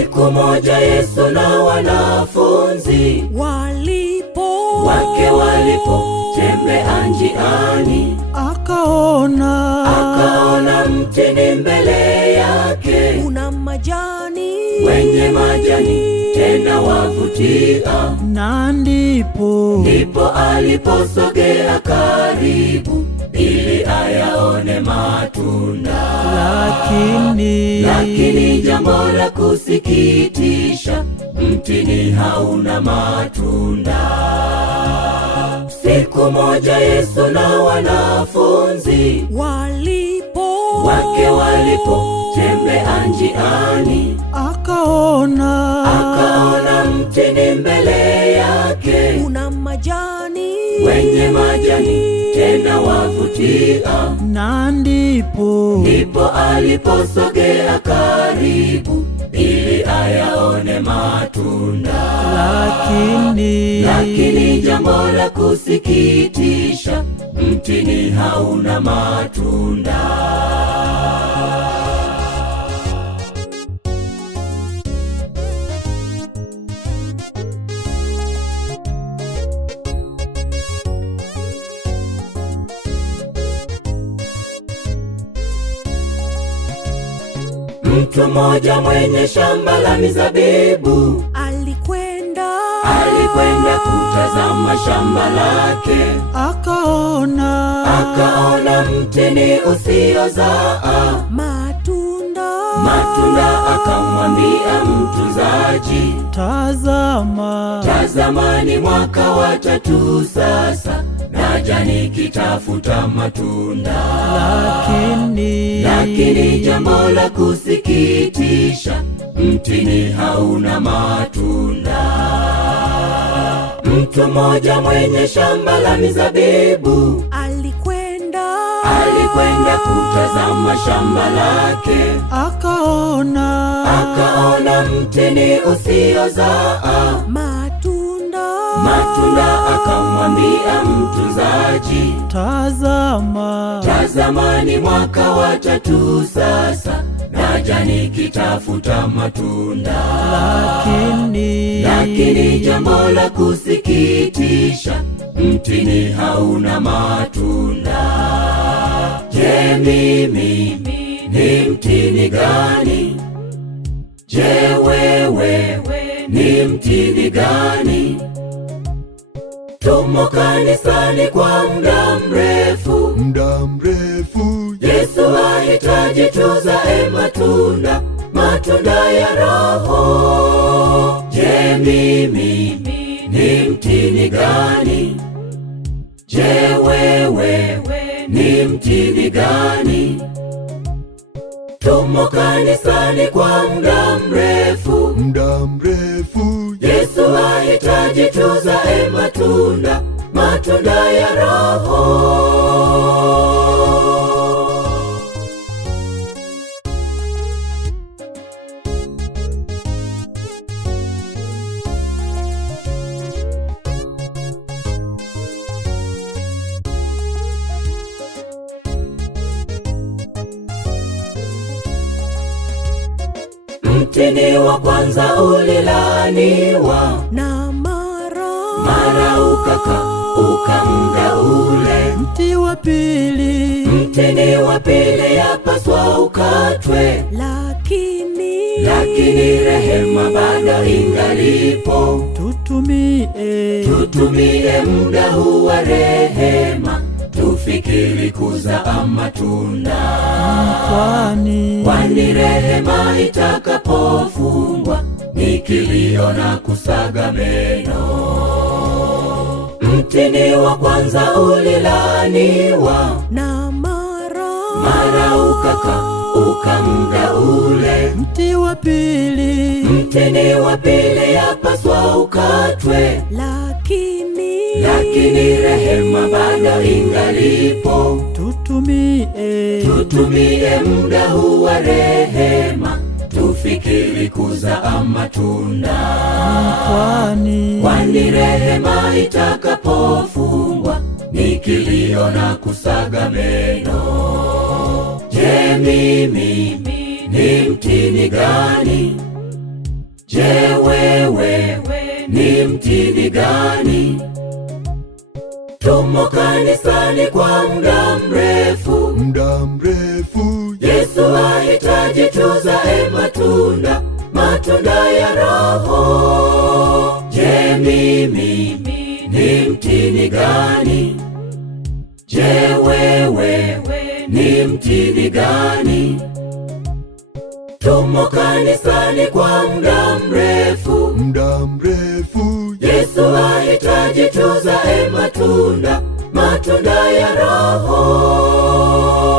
Siku moja Yesu na wanafunzi walipotembea njiani, akaona mtini mbele yake una majani, wenye majani tena wavutia, na ndipo aliposogea karibu ili ayaone matunda. Lakini jambo la kusikitisha, mtini hauna matunda. Siku moja Yesu na wanafunzi walipotembea njiani, akaona mtini mbele yake una majani, wenye majani tena wavutia, na ndipo aliposogea karibu ili ayaone matunda. Lakini jambo la kusikitisha, mtini hauna matunda. Mtu mmoja mwenye shamba la mizabibu alikwenda kutazama shamba lake, akaona mtini usiozaa matunda. Akamwambia mtunzaji, tazama ni mwaka wa 3 sasa, naja nikitafuta matunda. Lakini jambo la kusikitisha, mtini hauna matunda. Mtu mmoja mwenye shamba la mizabibu alikwenda kutazama shamba lake, akaona mtini usiozaa matunda. Akamwambia mtunzaji, tazama ni mwaka wa 3 sasa, naja nikitafuta matunda. Lakini jambo la kusikitisha, mtini hauna matunda. Je, mimi ni mtini gani? Je, wewe ni mtini gani? Tumo kanisani kwa muda mrefu, Yesu ahitaji tuzae matunda ya Roho. Je, mimi ni mtini gani? Je, wewe ni mtini gani? Tumo kanisani kwa muda mrefu, Yesu ahitaji tuzae matunda ya Roho. Mtini wa kwanza ulilaaniwa, na mara ukamga ule. Mtini wa pili yapaswa ukatwe, lakini rehema bado ingalipo. Tutumie muda huu wa rehema, tufikiri kuzaa matunda. Kwani rehema itakapofungwa, ni kilio na kusaga meno. Mtini wa kwanza ulilaaniwa, na mara ukamga ule. Mtini wa pili yapaswa ukatwe, lakini rehema bado ingalipo. Tutumie muda huu wa rehema, tufikiri kuzaa matunda. Kwani rehema itakapofungwa, ni kilio na kusaga meno. Je, mimi ni mtini gani? Je, wewe ni mtini gani? Tumo kanisani kwa muda mrefu, Yesu ahitaji tuzae matunda, matunda ya Roho. Je, mimi ni mtini gani? Je, wewe ni mtini gani? Tumo kanisani kwa muda mrefu, Yesu ahitaji tuzae matunda, matunda ya Roho.